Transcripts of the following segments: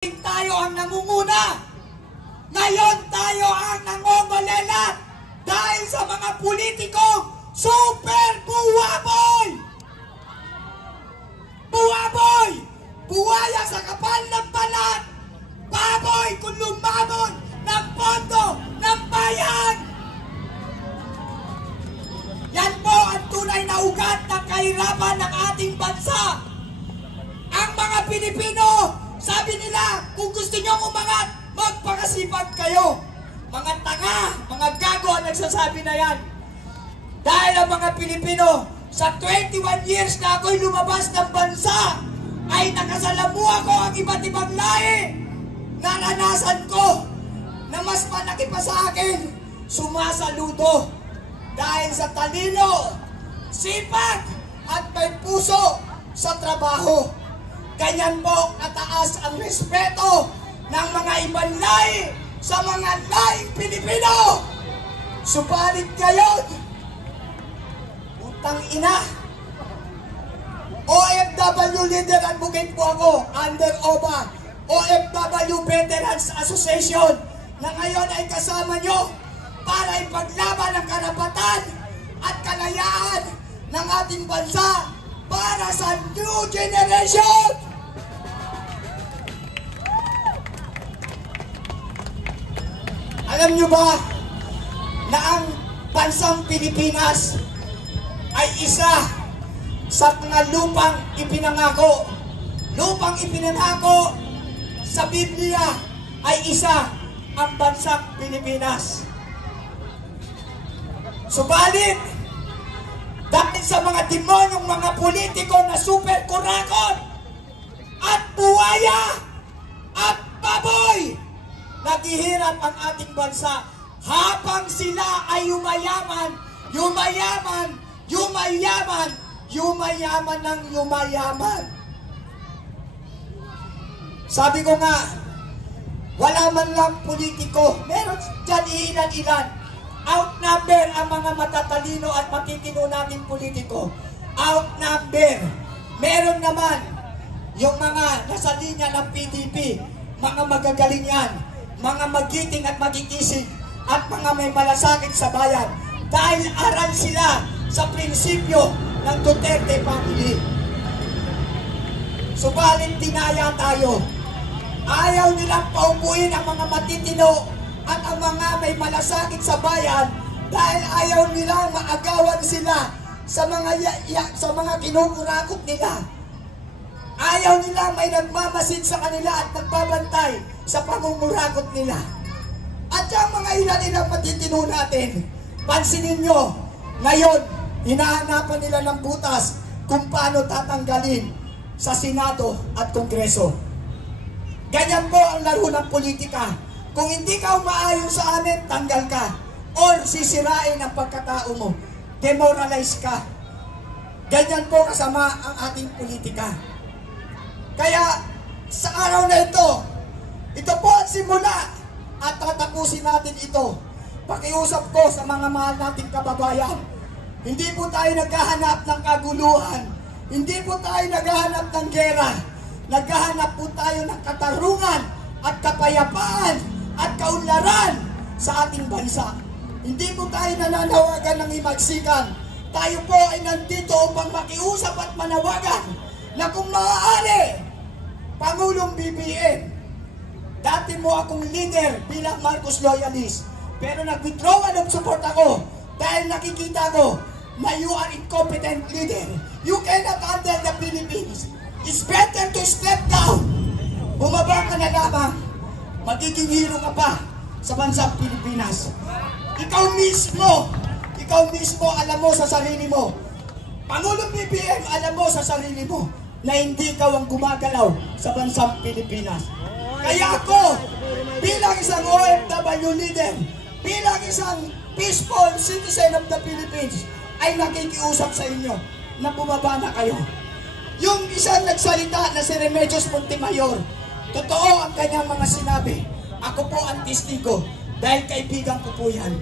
Tayo ang nangunguna. Ngayon tayo ang nangongolelat dahil sa mga politikong super buwaboy. Buwaboy! Buwaya sa kapal ng balat. Baboy kung lumamon ng pondo ng bayan. Yan po ang tunay na ugat ng kahirapan ng ating bansa. Ang mga Pilipino, sabi nila, kung gusto nyong umangat, magpakasipag kayo. Mga tanga, mga gago ang nagsasabi na yan. Dahil ang mga Pilipino, sa 21 years na ako'y lumabas ng bansa, ay nakasalamuha ko ang iba't ibang lahi. Naranasan ko na mas malaki pa sa akin, sumasaludo. Dahil sa talino, sipag, at may puso sa trabaho. Ganyan po kataas ang respeto ng mga ibang lahi sa mga lahing Pilipino. Subalit ngayon, utang ina, OFW leader advocate po ako under OVA, OFW Veterans Association, na ngayon ay kasama nyo para ipaglaban ang karapatan at kalayaan ng ating bansa para sa new generation. Alam nyo ba na ang bansang Pilipinas ay isa sa mga lupang ipinangako? Lupang ipinangako sa Biblia ay isa ang bansang Pilipinas. Subalit, dahil sa mga demonyong mga politiko na super kurakot at buwaya at baboy, naghihirap ang ating bansa habang sila ay yumayaman, yumayaman, yumayaman, yumayaman ng yumayaman. Sabi ko nga, wala man lang politiko, meron dyan ilan-ilan. Outnumber ang mga matatalino at matitino nating politiko. Outnumber. Meron naman yung mga nasa linya ng PDP, mga magagaling yan, mga magiting at magigising, at mga may malasakit sa bayan. Dahil aral sila sa prinsipyo ng Duterte family. Subalit dinaya tayo. Ayaw nilang paupuin ang mga matitino at ang mga may malasakit sa bayan dahil ayaw nila maagawan sila sa mga kinukurakot nila. Ayaw nila may nagmamasid sa kanila at nagbabantay sa pangungurakot nila. At yung mga ilan-ilang matitino natin, pansinin nyo, ngayon, hinahanapan nila ng butas kung paano tatanggalin sa Senado at Kongreso. Ganyan po ang laro ng politika. Kung hindi ka umaayon sa amin, tanggal ka. Or sisirain ang pagkatao mo. Demoralize ka. Ganyan po kasama ang ating politika. Kaya sa araw na ito po ang simula at tatapusin natin ito. Pakiusap ko sa mga mahal nating kababayan. Hindi po tayo naghahanap ng kaguluhan. Hindi po tayo naghahanap ng gera. Naghahanap po tayo ng katarungan at kapayapaan at kaunlaran sa ating bansa. Hindi po tayo nananawagan ng himagsikan. Tayo po ay nandito upang makiusap at manawagan na kung maaari, Pangulong BBM, dati mo akong leader bilang Marcos loyalist, pero nag-withdraw of support ako dahil nakikita ko na you are incompetent leader. You cannot handle the Philippines. It's better to step down. Bumaba ka na lamang. Magiging hero ka pa sa bansang Pilipinas. Ikaw mismo alam mo sa sarili mo. Pangulong BBM, alam mo sa sarili mo na hindi ikaw ang gumagalaw sa bansang Pilipinas. Kaya ako, bilang isang OFW leader, bilang isang peaceful citizen of the Philippines, ay nakikiusap sa inyo na bumaba na kayo. Yung isang nagsalita na si Remedios Montemayor, totoo ang kanyang mga sinabi. Ako po ang testigo dahil kaibigan ko po yan.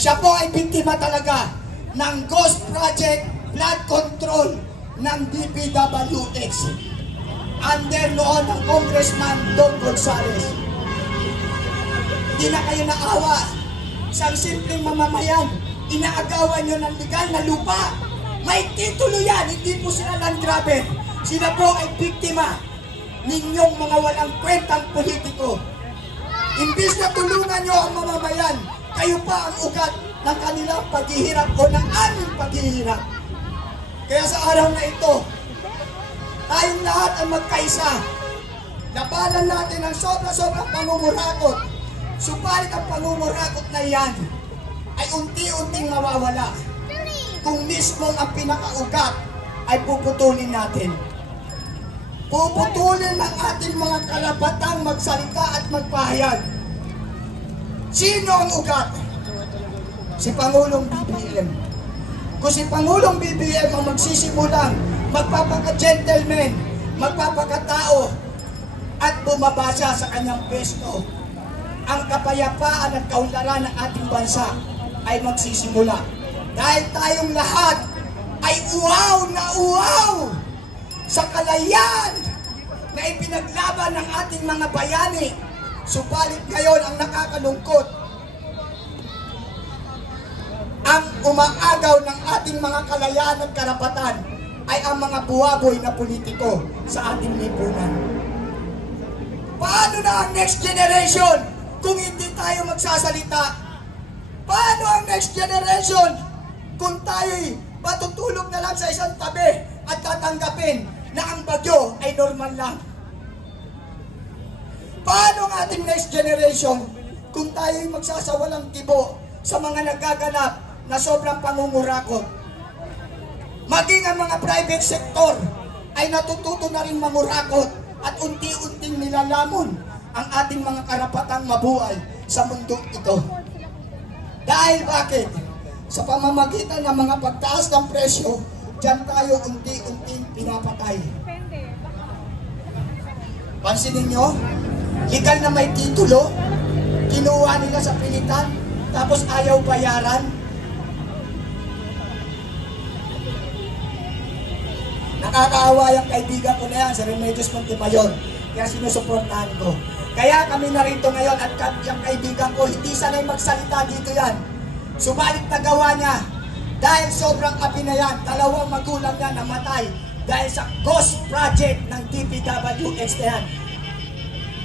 Siya po ay biktima talaga ng Ghost Project Blood Control ng DPWH. under noon ng Congressman Don Gonzales. Hindi na kayo naawa. Isang simpleng mamamayan, inaagawan nyo ng legal na lupa. May titulo yan, hindi po sila land grabber. Sila po ay biktima ninyong mga walang kwentang politiko. Imbis na tulungan nyo ang mamamayan, kayo pa ang ugat ng kanilang paghihirap o ng aming paghihirap. Kaya sa araw na ito, tayong lahat ay magkaisa. Labanan natin ang sobra-sobrang pangumurakot. Subalit ang pangumurakot na yan ay unti-unting mawawala kung mismo ang pinakaugat ay puputulin natin. Puputulin ng ating mga karapatang magsalita at magpahayag. Sino ang ugat? Si Pangulong BBM. Kung si Pangulong BBM ang magsisimulang magpapaka-gentleman, magpapakatao at bumaba siya sa kanyang pwesto, ang kapayapaan at kaunlaran ng ating bansa ay magsisimula. Dahil tayong lahat ay uhaw na uhaw sa kalayaan na ipinaglaban ng ating mga bayani. Subalit ngayon ang nakakalungkot, ang umaagaw ng ating mga kalayaan at karapatan ay ang mga buwaboy na politiko sa ating lipunan. Paano na ang next generation kung hindi tayo magsasalita? Paano ang next generation kung tayo'y matutulog na lang sa isang tabi at tatanggapin na ang bagyo ay normal lang? Paano ang ating next generation kung tayo'y magsasawalang tibo sa mga nagaganap na sobrang pangungurakot? Maging ang mga private sector ay natututo na rin mangurakot at unti-unting nilalamon ang ating mga karapatang mabuhay sa mundo ito. Dahil bakit? Sa pamamagitan ng mga pagtaas ng presyo, diyan tayo unti-unting pinapatay. Pansinin nyo, legal na may titulo, kinuha nila sa pilitan, tapos ayaw bayaran. Nakakaawa yung kaibigan ko na yan, si Remedios Montemayor, kaya sinusuportahan ko. Kaya kami narito ngayon at yung kaibigan ko, hindi sanay magsalita dito yan. Subalit nagawa niya dahil sobrang api na yan, 2 magulang niya namatay dahil sa ghost project ng DPWH na yan.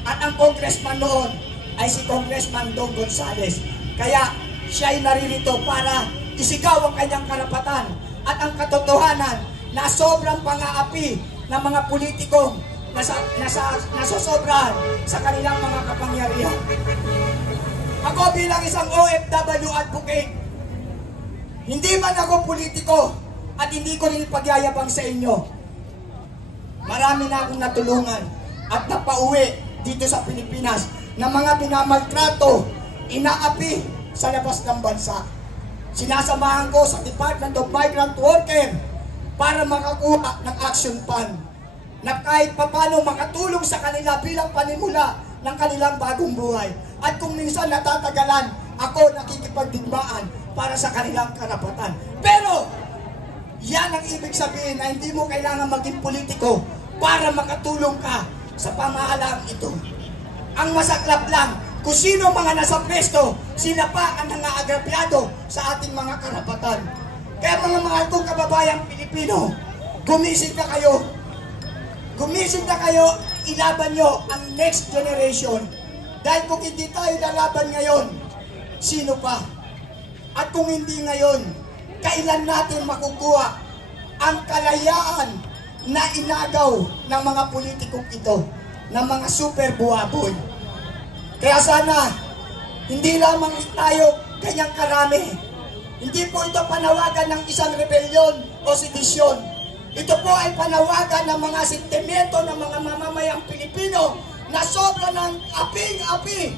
At ang congressman noon ay si Congressman Don Gonzales. Kaya siya ay naririto para isigaw ang kanyang karapatan at ang katotohanan na sobrang pang-aapi ng mga politikong nasosobrahan sa kanilang mga kapangyarihan. Ako bilang isang OFW advocate, hindi man ako politiko at hindi ko rin pagyayabang sa inyo. Marami na akong natulungan at napauwi dito sa Pilipinas na mga binamaltrato, inaapi sa labas ng bansa. Sinasamahan ko sa Department of Migrant Worker para makakuha ng action fund na kahit papano makatulong sa kanila bilang panimula ng kanilang bagong buhay. At kung minsan natatagalan, ako nakikipagdigmaan para sa kanilang karapatan. Pero, yan ang ibig sabihin na hindi mo kailangan maging politiko para makatulong ka sa pamahalaang ito. Ang masaklap lang, kung sino mga nasa pwesto, sila pa ang nangaagrabyado sa ating mga karapatan. Kaya mga mahal kong kababayang Pilipino, gumising na kayo. Gumising na kayo, ilaban nyo ang next generation. Dahil kung hindi tayo lalaban ngayon, sino pa? At kung hindi ngayon, kailan natin makukuha ang kalayaan na inagaw ng mga politikong ito, ng mga super buwaboy? Kaya sana, hindi lamang tayo ganyang karami. Hindi po ito panawagan ng isang rebelyon o sedisyon. Ito po ay panawagan ng mga sentimiento ng mga mamamayang Pilipino na sobra ng aping-api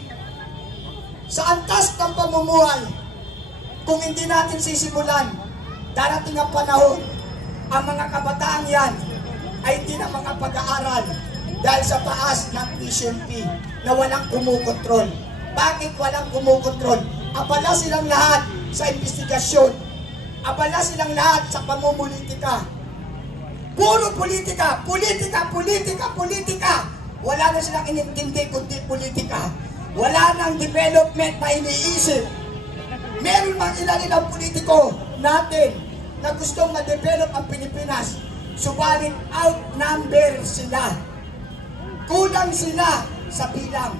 sa antas ng pamumuhay. Kung hindi natin sisimulan, darating ang panahon, ang mga kabataan yan ay hindi na makapag-aaral dahil sa taas ng tuition fee na walang kumukontrol. Bakit walang kumukontrol? Abala silang lahat sa investigasyon. Abala silang lahat sa pamumulitika. Puro politika, politika, politika, politika. Wala na silang inintindi kundi politika. Wala nang development na iniisip. Meron mang ilan politiko natin na gustong ma-develop ang Pilipinas. Subalit outnumber sila. Kulang sila sa bilang.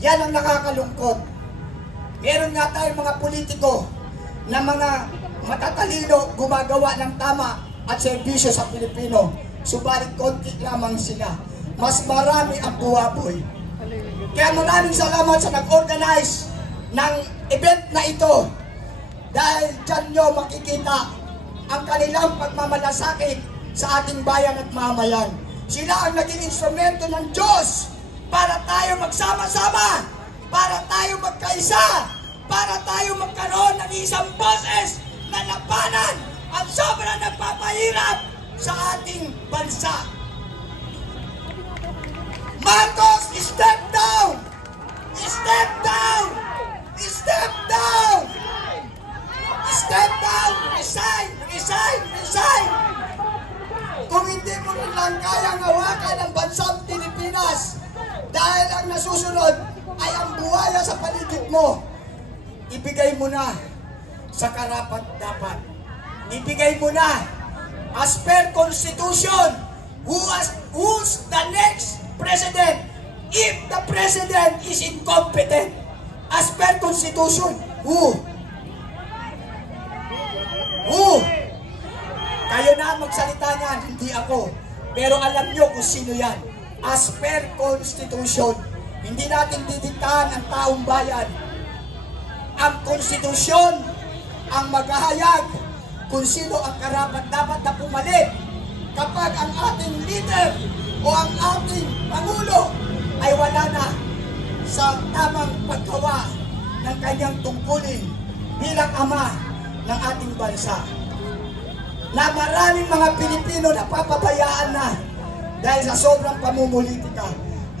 Yan ang nakakalungkot. Meron nga tayong mga politiko na mga matatalino gumagawa ng tama at serbisyo sa Pilipino. Subalit konti lamang sila. Mas marami ang buwaboy. Kaya maraming salamat sa nag-organize ng event na ito. Dahil dyan nyo makikita ang kanilang pagmamalasakit sa ating bayan at mamayan. Sila ang naging instrumento ng Diyos para tayo magsama-sama, para tayo magkaisa, para tayo magkaroon ng isang boses na labanan ang sobrang nagpapahirap sa ating bansa. Marcos, step down! Step down! Step down! Step down! Resign! Resign! Resign! Kung hindi mo rin lang kayang hawakan ang bansang Pilipinas dahil ang nasusunod ay ang buwaya sa paligid mo, ibigay mo na sa karapat-dapat. Ibigay mo na as per Constitution who's the next president if the president is incompetent. As per Constitution, who? Kayo na magsalita niyan, hindi ako. Pero alam nyo kung sino yan. As per Constitution, hindi natin didiktahan ang taong bayan. Ang konstitusyon ang maghahayag kung sino ang karapat-dapat na pumalit kapag ang ating leader o ang ating pangulo ay wala na sa tamang paggawa ng kanyang tungkulin bilang ama ng ating bansa. Na maraming mga Pilipino na papabayaan na dahil sa sobrang pamumulitika.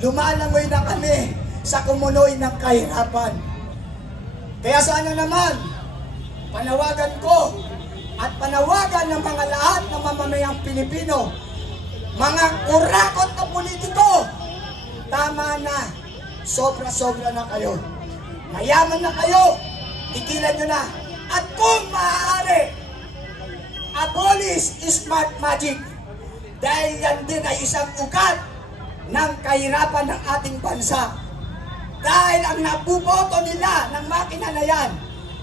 Lumalangoy na kami sa kumunoy ng kahirapan. Kaya sana naman, panawagan ko at panawagan ng mga lahat ng mamamayang Pilipino, mga kurakot na politiko, tama na, sobra-sobra na kayo. Mayaman na kayo, tigilan nyo na. At kung maaari, abolish smart magic. Dahil yan din ay isang ugat ng kahirapan ng ating bansa. Dahil ang nabuboto nila ng makina na yan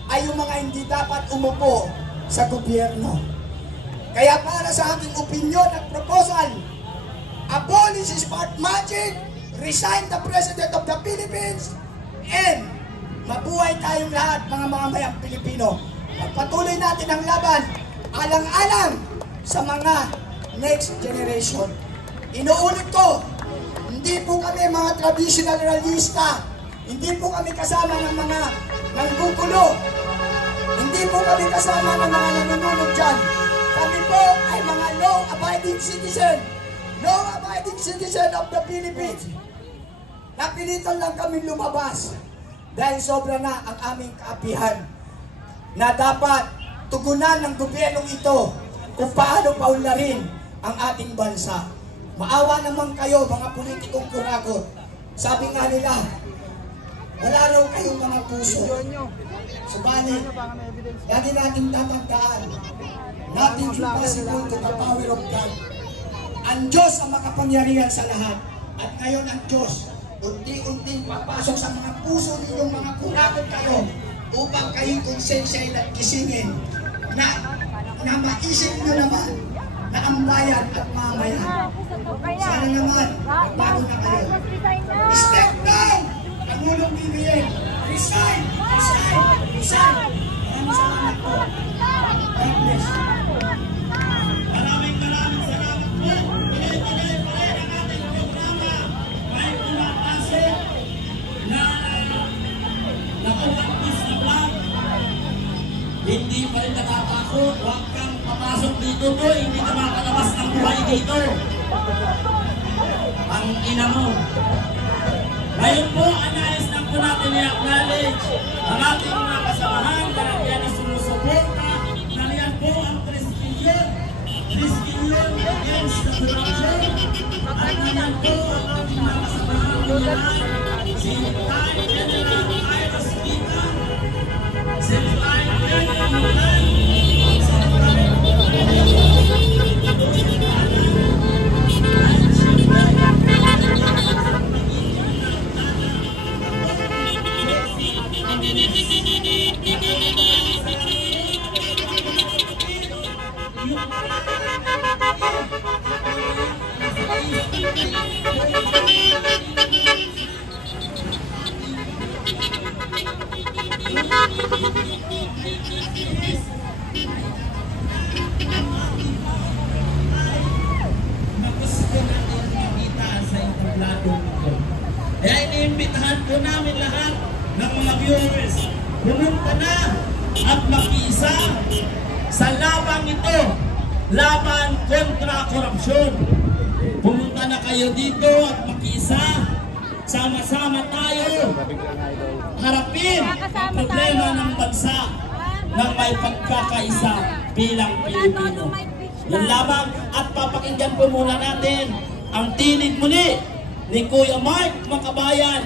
ay yung mga hindi dapat umupo sa gobyerno. Kaya para sa aking opinion at proposal, abolish smart magic, resign the President of the Philippines, and mabuhay tayong lahat mga mamamayang Pilipino. Pagpatuloy natin ang laban, alang-alang sa mga next generation. Inuulit ko, hindi po kami mga traditional realista, hindi po kami kasama ng mga nanggugulo, hindi po kami kasama ng mga nanunulog dyan. Kami po ay mga law-abiding citizen of the Philippines. Napilitan lang kami lumabas dahil sobra na ang aming kaapihan na dapat tugunan ng gobyernong ito kung paano paunlarin ang ating bansa. Maawa naman kayo mga politikong kuragot. Sabi nga nila, wala raw kayong mga puso. Subalit, lagi natin tatandaan, nothing impossible to the power of God. Ang Diyos ang makapangyarihan sa lahat. At ngayon ang Diyos, unti-unting papasok sa mga puso ninyong mga kurakot kayo upang kayo konsensya at gisingin na maisip nyo naman na ang bayan at mamayan. Sana naman, magbago na kayo. Step down! Pangulong BBM, resign! Resign! Resign! Maraming salamat po. God bless. Maraming salamat po. Pinipigay pa rin ang ating programa. May pumapase na nakuhapis na vlog. Hindi pa rin natatakot. Huwag kang papasok dito po. Hindi ka makalabas ng buhay dito. Ang ina mo. Ngayon po, anayos lang po natin i-acknowledge ang ating mga kasamahan na nandiyan na sumusuporta, na niyan po ang prestisyon Rescue Against the Corruption. At naman po ang ating mga kasamahan ngayon, si Lieutenant General Iris Vita, si Lieutenant General Mulan, si kaya iniimbitahan po namin lahat ng mga viewers, pumunta na at makiisa sa labang ito, laban kontra korupsyon. Pumunta na kayo dito at makiisa, sama-sama tayo harapin ang problema ng bansa ng may pagkakaisa bilang Pilipino. Yan lamang, at papakinggan po muna natin ang tinig muli ni Kuya Mark Makabayan,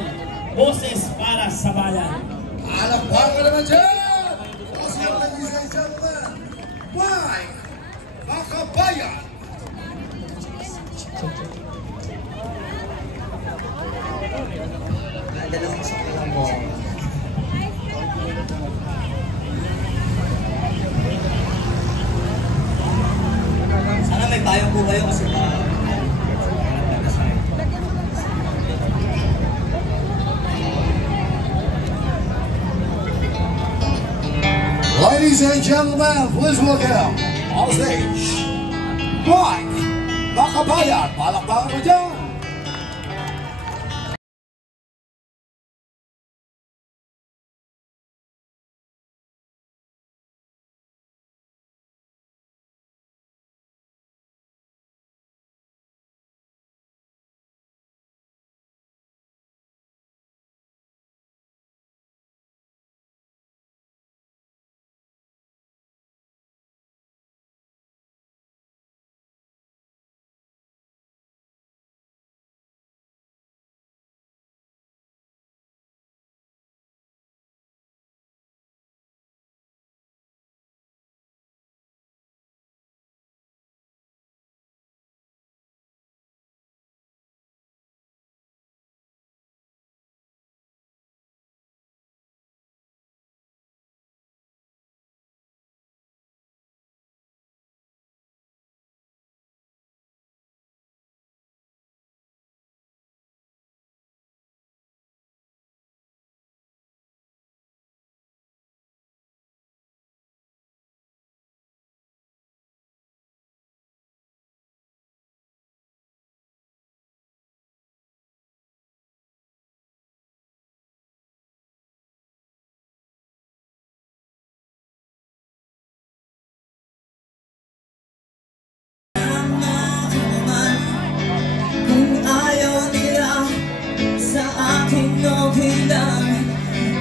boses para sa bayan. Alakpan ka naman dyan! Also, ladies and gentlemen, Mike Makabayan! Sana may bayan po kayo kasi Ladies and gentlemen, please welcome on stage, Mike Makabayan! Palakpakan mo dyan!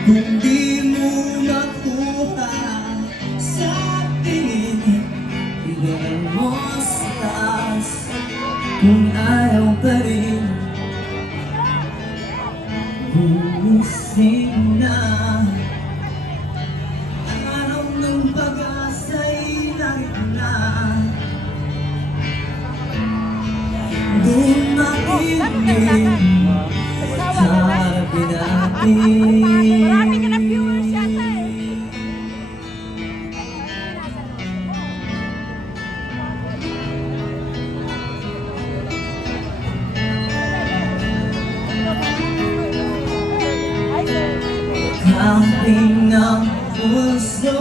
hindi mo makuha sa tingin, ibigay mo sa taas. Kung ayaw pa rin, bumising na. Ang araw ng pag-asa'y narito na. Dumating harapin natin. Marami ka ng viewers yata eh. Kaping ang puso